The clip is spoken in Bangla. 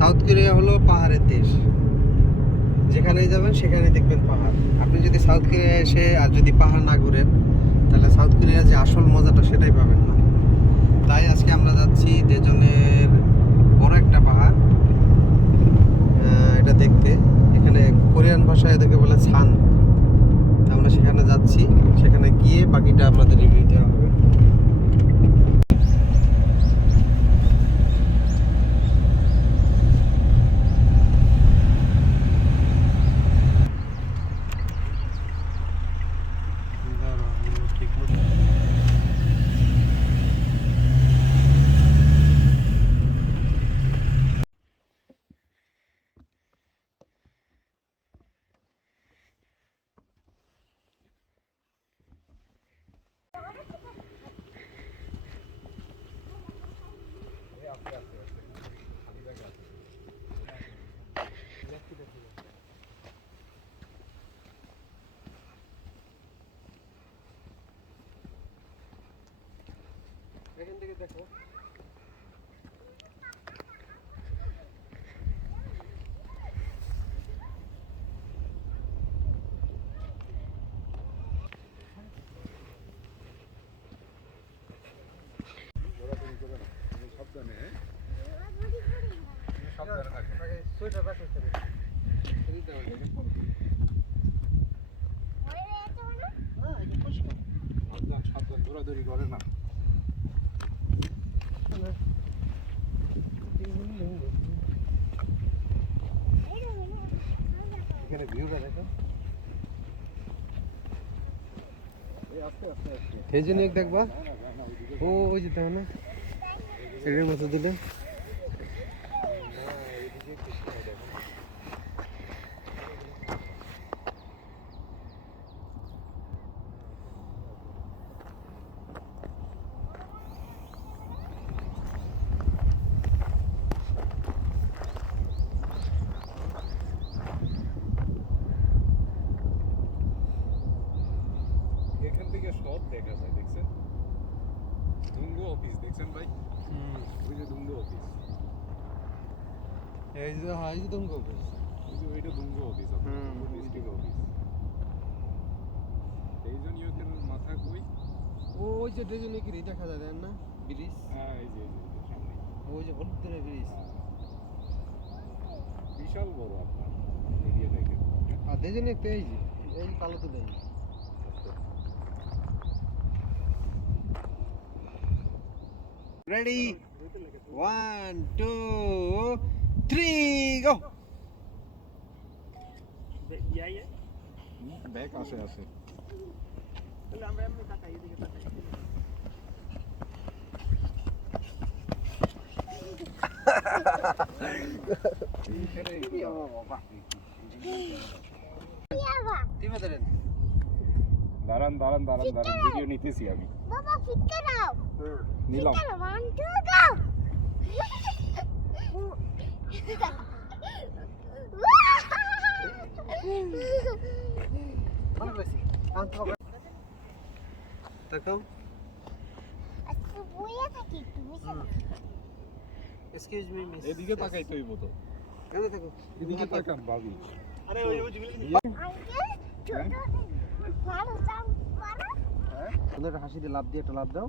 সাউথ কোরিয়া হলো পাহাড়ের দেশ, যেখানেই যাবেন সেখানেই দেখবেন পাহাড়। আপনি যদি সাউথ কোরিয়া এসে আর যদি পাহাড় না ঘুরেন তাহলে সাউথ কোরিয়ার যে আসল মজাটা সেটাই পাবেন না। তাই আজকে আমরা যাচ্ছি দেজনের বড় একটা পাহাড় এটা দেখতে। এখানে কোরিয়ান ভাষায় এটাকে বলে ছান। আমরা সেখানে যাচ্ছি, সেখানে গিয়ে বাকিটা আপনাদের রিভিউ দেওয়া হবে। এখান থেকে দেখো সোয়েটার রাখো দৌড়াদৌড়ি করে না। এখানে ভিউটা দেখো, এই জন্য দেখবা ও ওই যে দেখো না এর মতো দিলে এখান থেকে সব দেখা যায়। দেখছেন দুঙ্গু অফিস দেখছেন ভাই? ওই যে দুঙ্গু অফিস, এই যে হাই যে তুমি অফিস, ওই যে ওইটা দুঙ্গু অফিস, ডিস্ট্রিক্ট অফিস। এই জন্য ইয়ের মাথা কই ওই যে ডেজনে কি দেখা যায় দেন না ব্রিজ? হ্যাঁ এই যে সামনে ওই যে হলুদের ব্রিজ, বিশাল বড় আপনার এরিয়া দেখেন। আর ডেজনে তো এই যে কালো তো দেয়। Ready? 1, 2, 3, go! ব্যাক আসে আসে দাঁড়ান দাঁড়ান দাঁড়ান দাঁড়ান, ভিডিও নিতেছি আমি। বাবা ফিটকে দাও, নিলাম। 1 2 go দেখাও আচ্ছা বইয়া থাকি তুমি এক্সকিউজ মি মিস, এদিকে তাকাই তো এই মতো, কেন দেখো এদিকে তাকান ভাবি। আরে ওই ওই আঙ্কেল ছোট ভালো চাও পারো হাসি দিয়ে লাভ দিয়ে একটা লাভ দাও।